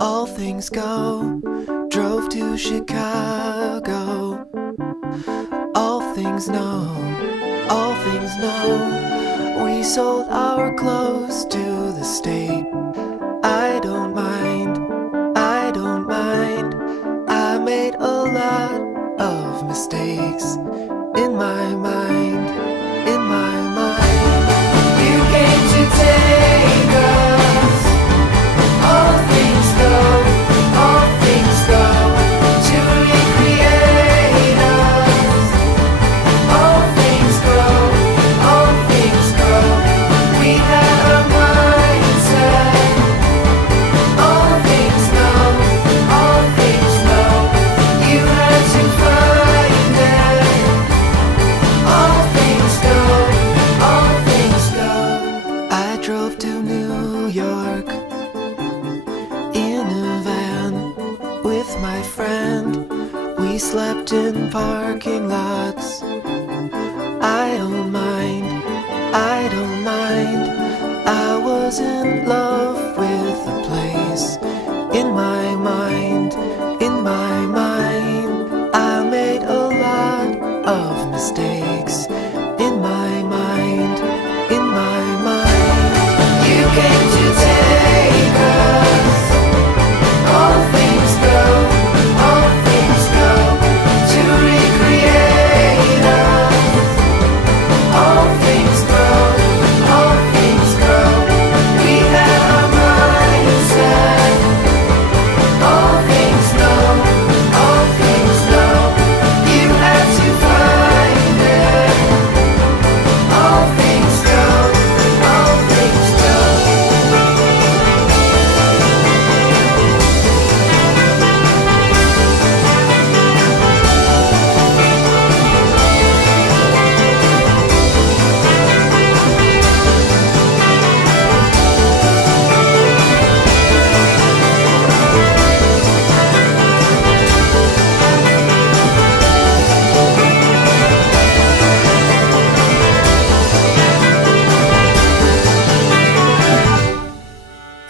all things go. Drove to Chicago. All things know, all things know. We sold our clothes to the state. I don't mind, I don't mind. I made a lot of mistakes in my mind, in my mind. You came to take us. All things go, all things go. To recreate us. All things grow, all things grow. We had a mindset. All things know, all things know. You had to find it. All things go, all things go. I drove to New York in a van with my friend. We slept in parking lots. I don't mind, I don't mind. I was in love with the place. In my mind, in my mind. I made a lot of mistakes. In my mind, in my mind. You came to take us. All things go, all things go. To recreate us. All things grow, all things grow. We had a mindset. All things know, all things know. You had to find it. All things go, all things go.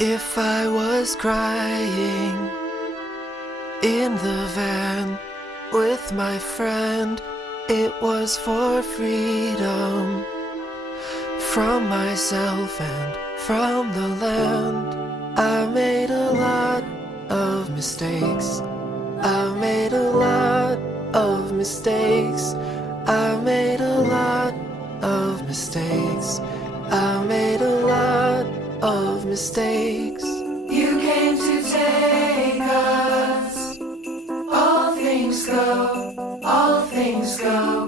If I was crying in the van with my friend, it was for freedom from myself and from the land. I made a lot of mistakes. I made a lot of mistakes. I made a lot of mistakes. I made a lot of mistakes. You came to take us. All things go, all things go.